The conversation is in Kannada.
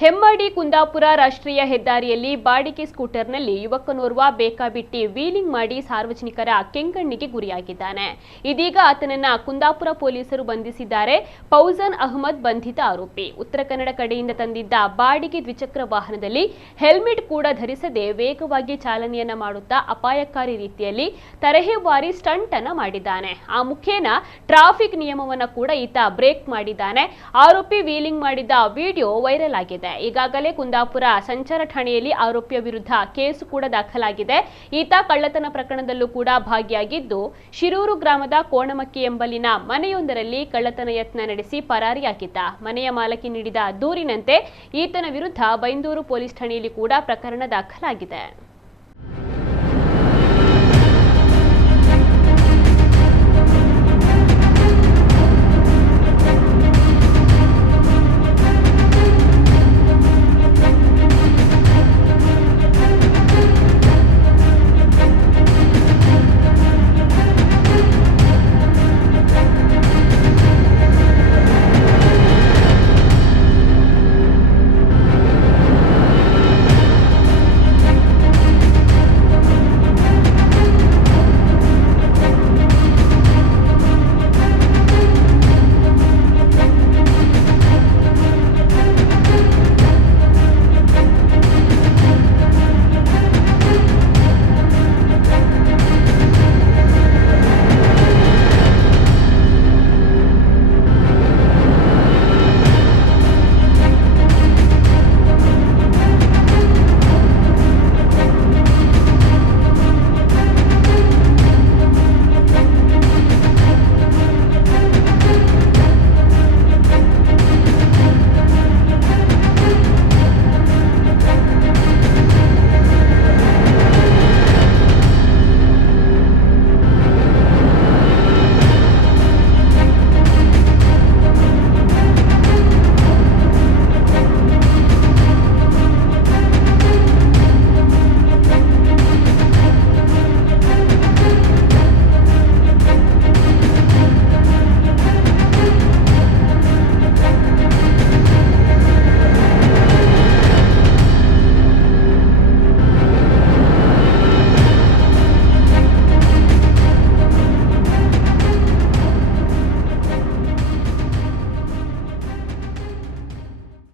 ಹೆಮ್ಮಾಡಿ ಕುಂದಾಪುರ ರಾಷ್ಟ್ರೀಯ ಹೆದ್ದಾರಿಯಲ್ಲಿ ಬಾಡಿಗೆ ಸ್ಕೂಟರ್ನಲ್ಲಿ ಯುವಕನೋರ್ವ ಬೇಕಾಬಿಟ್ಟಿ ವೀಲಿಂಗ್ ಮಾಡಿ ಸಾರ್ವಜನಿಕರ ಕೆಂಗಣ್ಣಿಗೆ ಗುರಿಯಾಗಿದ್ದಾನೆ. ಇದೀಗ ಆತನನ್ನ ಕುಂದಾಪುರ ಪೊಲೀಸರು ಬಂಧಿಸಿದ್ದಾರೆ. ಫೌಜಾನ್ ಅಹಮದ್ ಬಂಧಿತ ಆರೋಪಿ. ಉತ್ತರ ಕನ್ನಡ ಕಡೆಯಿಂದ ತಂದಿದ್ದ ಬಾಡಿಗೆ ದ್ವಿಚಕ್ರ ವಾಹನದಲ್ಲಿ ಹೆಲ್ಮೆಟ್ ಕೂಡ ಧರಿಸದೆ ವೇಗವಾಗಿ ಚಾಲನೆಯನ್ನ ಮಾಡುತ್ತಾ ಅಪಾಯಕಾರಿ ರೀತಿಯಲ್ಲಿ ತರಹೇವಾರಿ ಸ್ಟಂಟ್ ಅನ್ನ ಮಾಡಿದ್ದಾನೆ. ಆ ಮುಖೇನ ಟ್ರಾಫಿಕ್ ನಿಯಮವನ್ನ ಕೂಡ ಈತ ಬ್ರೇಕ್ ಮಾಡಿದ್ದಾನೆ. ಆರೋಪಿ ವೀಲಿಂಗ್ ಮಾಡಿದ್ದ ವಿಡಿಯೋ ವೈರಲ್ ಆಗಿದೆ. ಈಗಾಗಲೇ ಕುಂದಾಪುರ ಸಂಚಾರ ಠಾಣೆಯಲ್ಲಿ ಆರೋಪಿಯ ವಿರುದ್ಧ ಕೇಸು ಕೂಡ ದಾಖಲಾಗಿದೆ. ಈತ ಕಳ್ಳತನ ಪ್ರಕರಣದಲ್ಲೂ ಕೂಡ ಭಾಗಿಯಾಗಿದ್ದು, ಶಿರೂರು ಗ್ರಾಮದ ಕೋಣಮಕ್ಕಿ ಎಂಬಲ್ಲಿನ ಮನೆಯೊಂದರಲ್ಲಿ ಕಳ್ಳತನ ಯತ್ನ ನಡೆಸಿ ಪರಾರಿಯಾಗಿದ್ದ. ಮನೆಯ ಮಾಲಕಿ ನೀಡಿದ ದೂರಿನಂತೆ ಈತನ ವಿರುದ್ಧ ಬೈಂದೂರು ಪೊಲೀಸ್ ಠಾಣೆಯಲ್ಲಿ ಕೂಡ ಪ್ರಕರಣ ದಾಖಲಾಗಿದೆ.